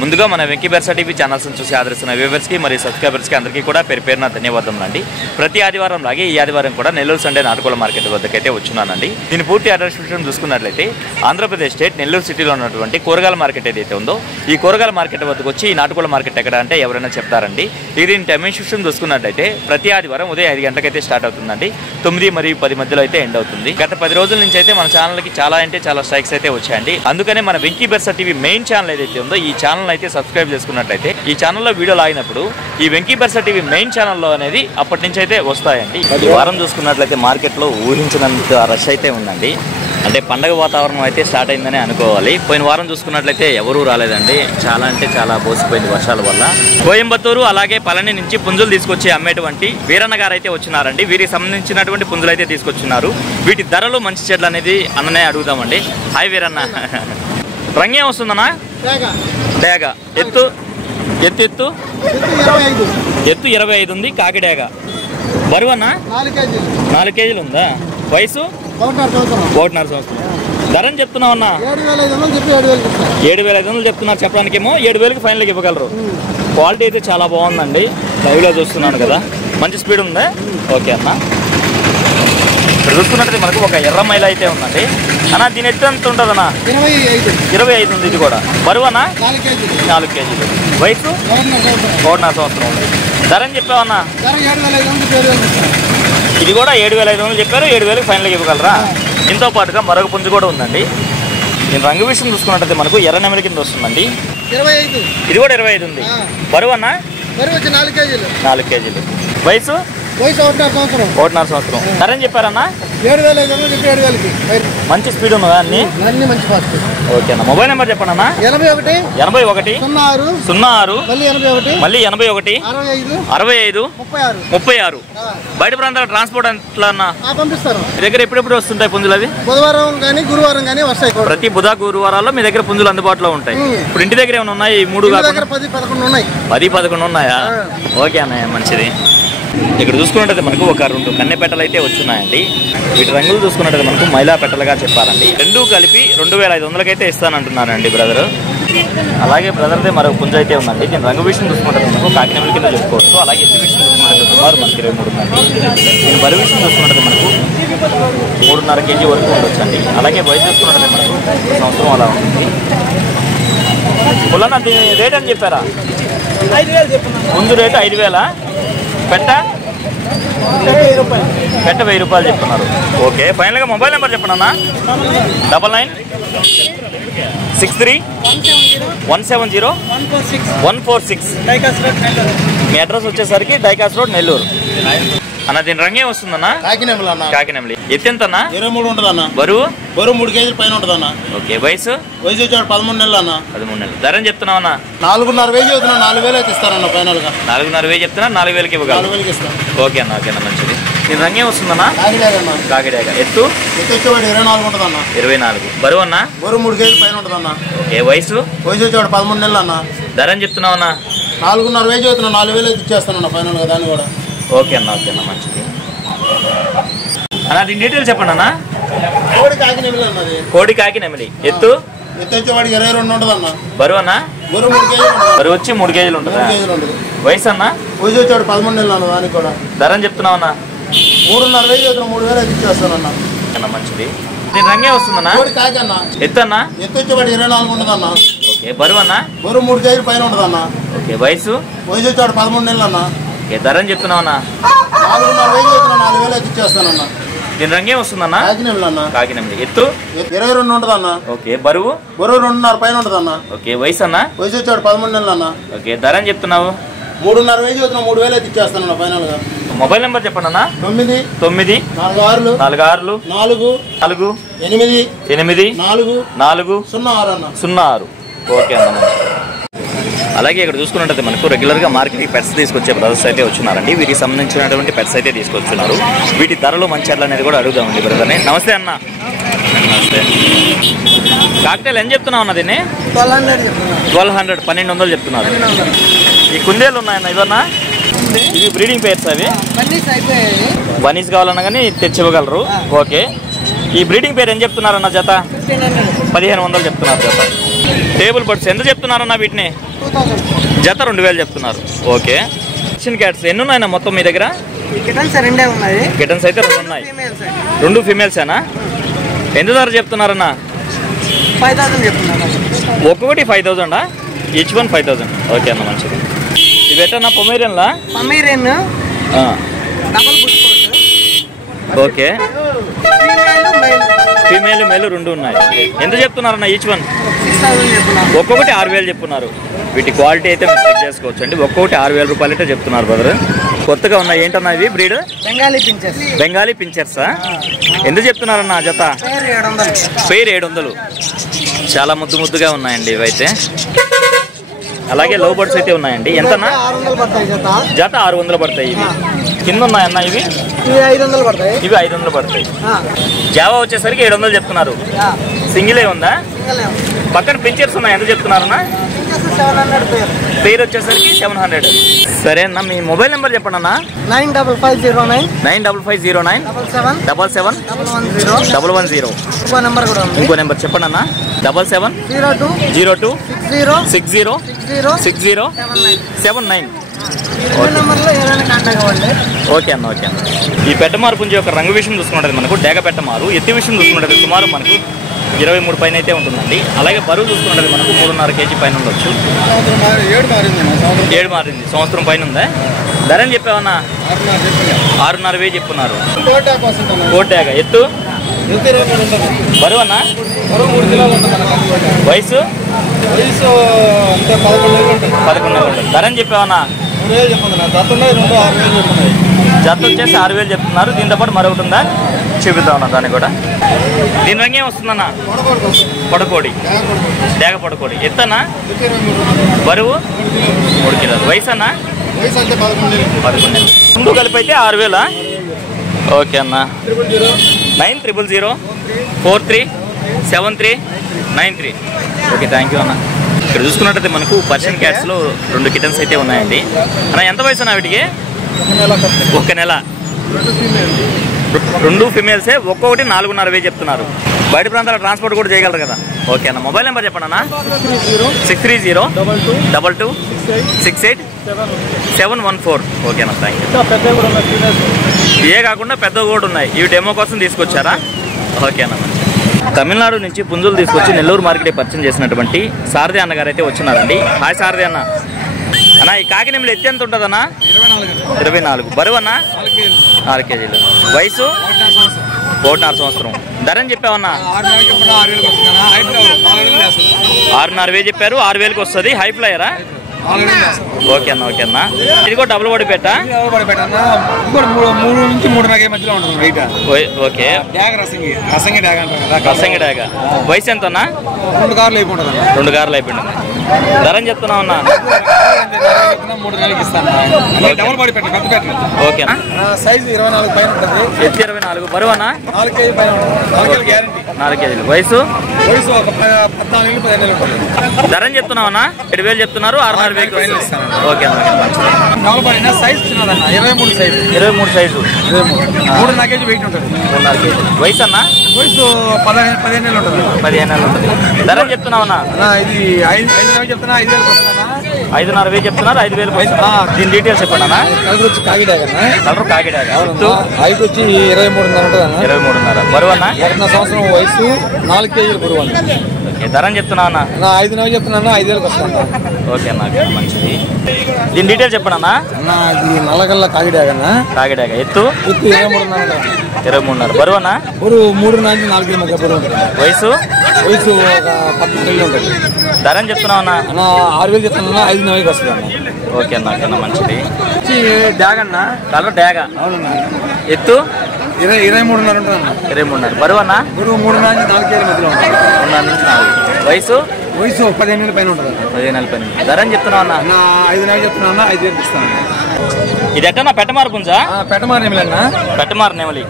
ముందుగా మన Venky బెర్సా TV channels చూసి ఆదరిస్తున్న వ్యూవర్స్కి మరియు సబ్స్క్రైబర్స్కి అందరికీ కూడా పేరున ధన్యవాదాలు అండి. ప్రతి ఆదివారం లాగే ఈ ఆదివారం కూడా నెల్లూరు సండే నాటుకోళ్ల మార్కెట్ వద్దకైతే వచ్చున్నానండి. దీని పూర్తి అడ్రస్ చూసుకున్నట్లయితే ఆంధ్రప్రదేశ్ స్టేట్ నెల్లూరు సిటీలో ఉన్నటువంటి కూరగాయల మార్కెట్ ఏదైతే ఉందో ఈ కూరగాయల మార్కెట్ వద్దకు వచ్చి ఈ నాటుకోళ్ల మార్కెట్ ఎక్కడ అంటే ఎవరైనా చెప్తారండి. దీని టైమింగ్ సిస్టమ్ చూసుకున్నట్లయితే ప్రతి ఆదివారం ఉదయం 5 గంటలకైతే స్టార్ట్ అవుతుందండి. 9 మరియు 10 మధ్యలో అయితే ఎండ్ అవుతుంది. గత 10 రోజుల నుంచి అయితే మన ఛానల్కి చాలా స్ట్రైక్స్ అయితే వచ్చాయండి. అందుకనే మన వెంకీ బెర్సా టీవీ మెయిన్ ఛానల్ ఏదైతే ఉందో ఈ ఛానల్ అయితే సబ్స్క్రైబ్ చేసుకున్నట్లయితే ఈ ఛానల్లో వీడియోలు ఆగినప్పుడు ఈ వెంకీ బెర్సా టీవీ మెయిన్ ఛానల్లో అనేది అప్పటి నుంచి అయితే వస్తాయండి. ఈ వారం చూసుకున్నట్లయితే మార్కెట్లో ఊహించినంత రష్ అయితే ఉందండి. అంటే పండగ వాతావరణం అయితే స్టార్ట్ అయిందని అనుకోవాలి. పోయిన వారం చూసుకున్నట్లయితే ఎవరూ రాలేదండి. చాలా బోసిపోయింది వర్షాల వల్ల. కోయంబత్తూరు అలాగే పళని నుంచి పుంజులు తీసుకొచ్చి అమ్మేటువంటి వీరన్న గారు అయితే వచ్చినారండి. వీరికి సంబంధించినటువంటి పుంజులు అయితే తీసుకొచ్చినారు. వీటి ధరలు మంచి చెడ్లు అనేది అన్ననే అడుగుదామండి. హాయ్ వీరన్న, రంగేం వస్తుందన్నా? డేగ ఎత్తు 25 ఉంది. కాకి డేగ బరువు అన్న 4 కేజీలు ఉందా? వయసు 1.5 సంవత్సరం. ధరని చెప్తున్నావు అన్న? 7,500 చెప్తున్నారు. చెప్పడానికేమో 7,000కి ఫైనల్కి ఇవ్వగలరు. క్వాలిటీ అయితే చాలా బాగుందండి. లైవ్లో చూస్తున్నాను కదా, మంచి స్పీడ్ ఉంది. ఓకే అన్న, ఇక్కడ చూసుకున్నట్టు మనకు ఒక ఎర్ర మైల అయితే ఉందండి. అన్న దీని ఎత్తు ఎంత ఉంటుంది అన్న? 25 ఉంది. ఇది కూడా బరువు అన్న 4 కేజీలు. వయసు 1.5 సంవత్సరం ఉంది. ధరని చెప్పావన్నా? ఇది కూడా 7,500 చెప్పారు. 7,000కి ఫైనల్గా ఇవ్వగలరా? దీంతో పాటుగా మరొక పుంజు కూడా ఉందండి. నేను రంగు విషయం చూసుకున్నట్టయితే మనకు ఎర్ర నెమలి కింద వస్తుందండి. ఇది కూడా 25 ఉంది. బరువు అన్న 4 కేజీలు. వయసు 1.5 సంవత్సరం. ధరని చెప్పారన్నా? 7,500 మంచి స్పీడ్ ఉన్నదా అన్ని? మంచి ఫాస్ట్. ఓకే అన్న, మొబైల్ నెంబర్ చెప్పండి అన్న. 81 06 మళ్ళీ 81 65 36. బయట ప్రాంతాల ట్రాన్స్పోర్ట్ ఎట్లా అన్న? పంపిస్తారు. మీ దగ్గర ఎప్పుడెప్పుడు వస్తుంటాయి పుంజులు? అవి బుధవారం కానీ గురువారం కానీ వస్తాయి. ప్రతి గురువారాల్లో మీ దగ్గర పుంజులు అందుబాటులో ఉంటాయి. ఇప్పుడు ఇంటి దగ్గర ఏమైనా ఉన్నాయి? 3 దగ్గర 10-11 ఉన్నాయి. 10-11 ఉన్నాయా? ఓకే అన్నయ్య, మంచిది. ఇక్కడ చూసుకున్నట్టయితే మనకు ఒక 2 కన్నె పెట్టలు అయితే వచ్చున్నాయండి. వీటి రంగులు చూసుకున్నట్టయితే మనకు మైలా పెట్టలుగా చెప్పారండి. 2 కలిపి 2,500కి అయితే ఇస్తానంటున్నారండి బ్రదర్. అలాగే బ్రదర్దే మరొక పుంజు అయితే ఉందండి. దీని రంగు విషయం చూసుకుంటే మనకు కాకినెమలి కింద చెప్పుకోవచ్చు. అలాగే ఎత్తు విషయం చూసుకుంటే సుమారు మనకి 23 ఉందండి. దీని బరువు విషయం చూసుకున్నట్టు మనకు 3.5 కేజీ వరకు ఉండొచ్చండి. అలాగే వయసు చూసుకున్నట్టయితే మనకు 1 సంవత్సరం అలా ఉంటుంది. పుల్లన్న దీని రేట్ అని చెప్పారా? 5,000 ముందు రేటు 5,000. పెట్ట 1,000 రూపాయలు చెప్తున్నారు. ఓకే, ఫైనల్గా మొబైల్ నెంబర్ చెప్పండి అన్న. 99 63 170 146. మీ అడ్రస్ వచ్చేసరికి డైకాస్ రోడ్, నెల్లూరు అన్న. దీని రంగే వస్తుందన్న? కాకినెమలి. ఎత్తు ఎంత అన్న? 23 ఉంటుంది అన్న. బరువు 3 కేజీలు పైన ఉంటుంది అన్న. ఓకే, వయసు వచ్చాడు 13 నెలలు అన్న. 13 నెలలు. ధరని చెప్తున్నావు అన్న? 4,500 అవుతున్నా. 4,000 అయితే ఇస్తానన్న ఫైనల్ గా. 4,500 చెప్తున్నా. 4,000కి ఇవ్వగలరు. 4,000కి ఇస్తాను. ఓకే అన్న, ఓకేనా, మంచిది. దీని రంగే వస్తుందన్న? కాకిడాక. ఎత్తు వచ్చేవాడు 24 ఉంటుంది అన్న. 24. బరువు అన్న? 3 కేజీలు పైన ఉంటుంది అన్న. ఓకే, వయసు వచ్చేవాడు 13 నెలలు అన్న. ధరని చెప్తున్నావు అన్న? 4,500 అవుతున్నా. 4,000 అయితే ఇచ్చేస్తానన్న ఫైనల్ గా దాన్ని కూడా. ఓకే అన్న, ఓకేనా, మంచిది అన్న. దీని డీటెయిల్స్ చెప్పండి అన్న. కోడి కాకినెమలి. ఎత్తు వచ్చేవాడికి 22 ఉంటుంది అన్న. బరువు అన్న? బరువు వచ్చి 3 కేజీలు ఉంటుందా? వయసు అన్న? వచ్చేవాడు 13 నెలలు అన్న. దానికి కూడా. ధరని చెప్తున్నావు అన్న? 3,500 అవుతున్నా. 3,000 అయితే ఇచ్చేస్తానన్న. మంచిది. దీని రంగే వస్తుందన్న? ఎత్తు అన్న? ఎత్తు వచ్చేవాడు 24 ఉంటుంది అన్న. ఓకే, బరువు అన్న? 3 కేజీలు పైన ఉంటుంది అన్న. ఓకే, వయసు వచ్చేవాడు 13 నెలలు అన్న. ఓకే, ధరని చెప్తున్నావు అన్న? 4,500 అవుతున్నా. 4,000 అయితే ఇచ్చేస్తానన్న. దీని రంగే వస్తుందన్న? కాకినెమలి. ఎత్తు 22 ఉంటుంది అన్న. ఓకే, బరువు 2.5 పైన ఉంటుంది అన్న. ఓకే, వయసు అన్న? వయసు వచ్చాడు 13 నెలలు అన్న. ఓకే, ధరని చెప్తున్నావు? 3,500 అవుతున్నా. 3,000 అయితే ఇచ్చేస్తానన్న ఫైనల్ గా. మొబైల్ నెంబర్ చెప్పండి అన్న. 9 46 4 8 8 4 06 అన్న. 06. ఓకే అన్న. అలాగే ఇక్కడ చూసుకున్నట్టయితే మనకు రెగ్యులర్గా మార్కెట్కి పెట్స్ తీసుకొచ్చే బ్రదర్స్ అయితే వచ్చినారండి. వీటికి సంబంధించినటువంటి పెట్స్ అయితే తీసుకొచ్చున్నారు. వీటి ధరలు మంచి అనేది కూడా అడుగుదామండి బ్రదర్ని. నమస్తే అన్న. నమస్తే. కాక్టైల్ ఏం చెప్తున్నావు అన్న? దీన్ని 1200 1200 చెప్తున్నారు. ఈ కుందేళ్ళు ఉన్నాయన్న ఇవన్నా? ఇవి బ్రీడింగ్ పేర్స్. అవి బనీస్ కావాలన్నా కానీ తెచ్చివ్వగలరు. ఓకే, ఈ బ్రీడింగ్ పేరు ఏం చెప్తున్నారన్న? జత 1,500 చెప్తున్నారు జత. టేబుల్ బర్డ్స్ ఎంత చెప్తున్నారన్న వీటిని? జత 2000 చెప్తున్నారు. ఓకే. పర్షియన్ క్యాట్స్ ఎన్ని ఉన్నాయన్నా మొత్తం మీ దగ్గర? కిటన్స్ రెండే ఉన్నాయి. కిటన్స్ అయితే 2 ఉన్నాయి. 2 ఫీమేల్సేనా? ఎంత ధర చెప్తున్నారన్నా? 5000 చెప్తున్నారు. ఒక్కొక్కటి 5000 ఈచ్ వన్ 5000. ఓకే అన్న మంచిది. ఇవి ఎట్టన్నా పొమేరియన్లా? Pomeranian double bush. Okay. Female male 2 ఉన్నాయి. ఎంత చెప్తున్నారన్నా ఈచ్ వన్? 6000 చెప్తున్నారు. ఒక్కొక్కటి 6000 చెప్తున్నారు. వీటి క్వాలిటీ అయితే మీరు చెక్ చేసుకోవచ్చు అండి. ఒక్కొక్కటి 6000 రూపాయలు అయితే చెప్తున్నారు బ్రదర్. కొత్తగా ఉన్నాయి ఏంటన్నా ఇవి బ్రీడ్? బెంగాలీ పించర్సా? ఎంత చెప్తున్నారన్నా జత? పేరు 700. చాలా ముద్దుగా ఉన్నాయండి ఇవైతే. అలాగే లవ్ బర్డ్స్ అయితే ఉన్నాయండి. ఎంతన్నా? జత 600 పడతాయి. ఇవి కింద ఉన్నాయన్న ఇవి? ఇవి 500 పడతాయి. జావా వచ్చేసరికి 700 చెప్తున్నారు. సింగిలే ఉందా? పక్కన పించర్స్ ఉన్నాయి. ఎంత చెప్తున్నారన్నా? పేరు వచ్చేసరికి 700. సరే అన్న, మీ మొబైల్ నెంబర్ చెప్పండి అన్న. 95509 95509 77 110. ఇంకో నెంబర్ చెప్పండి అన్న. 7702 60 79. ఓకే అన్న. ఓకే అన్న. ఈ పెట్టమారు పుంజి యొక్క రంగు విషయం చూసుకుంటుంది మనకు డేగ పెట్టమారు. ఎత్తి విషయం చూసుకుంటుంది సుమారు మనకు 23 పైన అయితే ఉంటుందండి. అలాగే బరువు చూసుకుంటుంది మనకు 3.5 కేజీ పైన ఉండొచ్చు. 7 మారింది. సంవత్సరం పైన ఉందా? ధర అని చెప్పావన్నా? 6.5 చెప్పున్నారు. కోటాక ఎత్తు బరువు అన్నా? 3 వయసు 11. ధర అని చెప్పావన్నా? జత వచ్చేసి 6000 చెప్తున్నారు. దీంతో పాటు మరొకటి ఉందా చూపిద్దాం అన్న. దాన్ని కూడా దీని రంగు ఏం వస్తుందన్నా? పొడకోడి డేగ పొడకోడి. ఎత్తన్నా? బరువు 3 కిలోలు. వయసు అన్నా? 11. 2 కలిపి అయితే 6000. ఓకే అన్న. 9000 43 73 93. ఓకే థ్యాంక్ యూ అన్న. ఇక్కడ చూసుకున్నట్టయితే మనకు పర్షియన్ క్యాట్స్లో 2 కిటన్స్ అయితే ఉన్నాయండి అన్న. ఎంత వయసు అన్న వీటికి? 1 నెల. 2 ఫీమేల్సే. ఒక్కొక్కటి 4.5 చెప్తున్నారు. బయట ప్రాంతాల ట్రాన్స్పోర్ట్ కూడా చేయగలరు కదా? ఓకే అన్న. మొబైల్ నెంబర్ చెప్పండి అన్న. 630 22 68 714. ఓకే అన్న థ్యాంక్ యూ. ఏ కాకుండా పెద్దవి కూడా ఉన్నాయి. ఇవి డెమో కోసం తీసుకొచ్చారా? ఓకే అన్న మంచి. తమిళనాడు నుంచి పుంజులు తీసుకొచ్చి నెల్లూరు మార్కెట్ పరిచయం చేసినటువంటి సారథి అన్నగారు అయితే వచ్చినారండి. హాయ్ సారథి అన్న. అన్న ఈ కాకినెమ్మలు ఎత్తి ఎంత ఉంటుంది అన్న? 24. బరువు అన్న? 4 కేజీలు. వయసు 1.5 సంవత్సరం. ధర అని చెప్పావన్నా? 6.5 చెప్పారు. 6000కి వస్తుంది. హై ఫ్లైయరా? ఓకే అన్న. ఓకే అన్న. ఇది కూడా డబుల్ బడి పెట్ట? 3 నుంచి 3.5 మధ్యలో ఉంటుంది. ఓకే. రసంగి డాగ. వయసు ఎంత అన్న? 2 కార్లు అయిపోతుంది. 2 కార్లు అయిపోయింది. ధర అని చెప్తున్నావు అన్న? 3 నెలలకి ఇస్తాను. డబుల్ బాడీ పెట్ట పెద్ద పెట్ట. ఓకేనా? సైజు 24 పైన ఉంటుంది. ఎత్తు 24. బరువు అన్న? 4 కేజీ పైన. 4 కేజీ గ్యారంటీ. 4 కేజీలు. వయసు ఒక 14 ఏళ్ళు 15 ఏళ్ళు. ధర అని చెప్తున్నావు అన్న? 7000 చెప్తున్నారు. 6.5 ఇస్తాను. ఓకే అన్న. డబుల్ బాడీ సైజ్ చిన్నదన్న. 23 సైజు. 23 సైజు. 3.5 కేజీ వెయిట్ ఉంటుంది. 3.5 కేజీ. వయసు అన్న? వయసు 15 ఏళ్ళు ఉంటుంది. 15 ఏళ్ళు ఉంటుంది. ధర అని చెప్తున్నావు అన్న? ఇది 5 చెప్తున్నా. 5,000 వస్తుందన్నా. 5.5 చెప్తున్నారు. 5,000. దీని డీటెయిల్స్ చెప్పండి అన్న. కలర్ వచ్చి కాకిడాగ. కలర్ కాకిడాగ. హైట్ వచ్చి 23.5 ఉంటుంది అన్న. 23.5. బరువు అన్న? 1 సంవత్సరం వయసు. 4 కేజీలు బరువు అన్న. ఓకే. ధర అని చెప్తున్నావు అన్న? 5,000 చెప్తున్నా. 5,000కి వస్తుందా? ఓకే అన్న మంచిది. దీని డీటెయిల్స్ చెప్పండి అన్న. అన్న ఇది నల్లగల్ల కాకిడాగన్న. కాకిడాగ. ఎత్తు 23.5. బరువు అన్న? బరువు 3 నుంచి 4 కిలో మధ్య బరువు ఉంటుంది. వయసు ఒక 14 ఏళ్ళు ఉంటుంది. ధర అని చెప్తున్నావు అన్న? 6,000 చెప్తున్నా. 5,000కి వస్తుంది అన్న. ఓకే అన్న. ఓకే అన్న మంచిది. డాగ్ అన్న. కలర్ డాగ. అవునన్నా. ఎత్తు 23.5 ఉంటుంది అన్న. 23.5. బరువు అన్న? బరువు 3 నుంచి 4 కేజీల మధ్యలో ఉంటుంది. 3 నుంచి 4. వయసు 15 ఏళ్ళ పైన ఉంటుంది. 15 ఏళ్ళ పైన. ధర అని చెప్తున్నావు అన్న? 5,000 చెప్తున్నా. 5,000కి ఇస్తాను. ఇది ఎట్టన్నా పెట్టమారు పుంజా? పెట్టమారు నెమలన్నా. పెట్టమారు నెమలి.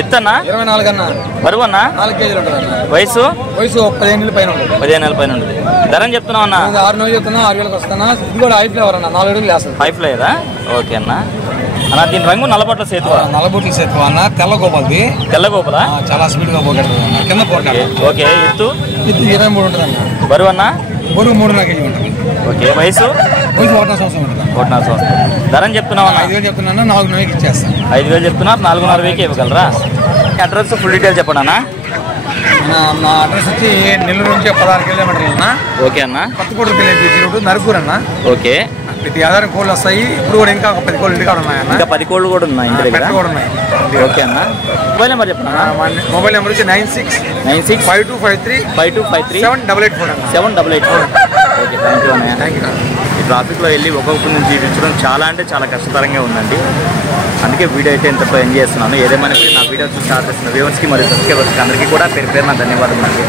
ఎత్తన్నా? 24 అన్న. బరువు అన్న? 4 కేజీలు ఉంటుంది అన్న. వయసు 15 ఏళ్ళ పైన ఉంటుంది. 15 ఏళ్ళ పైన ఉంటుంది. ధర అని చెప్తున్నావు అన్న? 6,000 చెప్తున్నా. 6,000కి వస్తానా. ఇది కూడా హై ఫ్లేవర్ అన్న. 4 అడుగులు వేస్తుంది. హై ఫ్లేవరా? ఓకే అన్న. అన్న దీని రంగు నల్లబొట్ల సేతువ. నల్లబొట్ల సేతువ అన్న. తెల్ల గోపాలది. తెల్ల గోపాల? చాలా స్పీడ్ గా పోగొడుతుంది అన్న. కింద పోగొట్టాలి. ఓకే. ఎత్తు 23 ఉంటుంది అన్న. బరువు అన్న? బరువు 3.5 కేజీ ఉంటుంది. ఓకే, వయసు 1 సంవత్సరం ఉంటుంది. 1.5 సంవత్సరం. ధరని చెప్తున్నావా? 5,000 చెప్తున్నాను, 4,500 ఇచ్చేస్తాను. 5,000 చెప్తున్నారు, 4,500 ఇవ్వగలరా? అడ్రస్ ఫుల్ డీటెయిల్ చెప్పండి అన్న. నా అడ్రస్ వచ్చి నెల్లూరు నుంచి 16 కిలోమీటర్లు అన్న. ఓకే అన్న. కొత్తకోట రోడ్డు నరుకూరు అన్న. ఓకే, ప్రతి ఆధారం కోళ్ళు వస్తాయి. ఇప్పుడు కూడా ఇంకా ఒక 10 కోళ్ళు ఇంటికాడ ఉన్నాయన్న. ఇంకా 10 కోళ్ళు కూడా ఉన్నాయి ఇంటి దగ్గర కూడా ఉన్నాయి. ఓకే అన్న. మొబైల్ నెంబర్ చెప్పండి అన్న. మొబైల్ నెంబర్ వచ్చి 965253 7884 అన్న. 7884. ఓకే, థ్యాంక్ యూ అన్నయ్య. Thank you. ఈ ట్రాఫిక్లో వెళ్ళి ఒక్కొక్క నుంచి చూపించడం చాలా అంటే చాలా కష్టతరంగా ఉందండి. అందుకే వీడియో అయితే ఎంతో ఎంజాయ్ చేస్తున్నాను. ఏదేమైనా నా వీడియో చూసి ఆదరిస్తున్న వ్యూవర్స్కి మరియు సబ్స్క్రైబర్స్కి అందరికీ కూడా పేరు పేరున ధన్యవాదాలు అండి.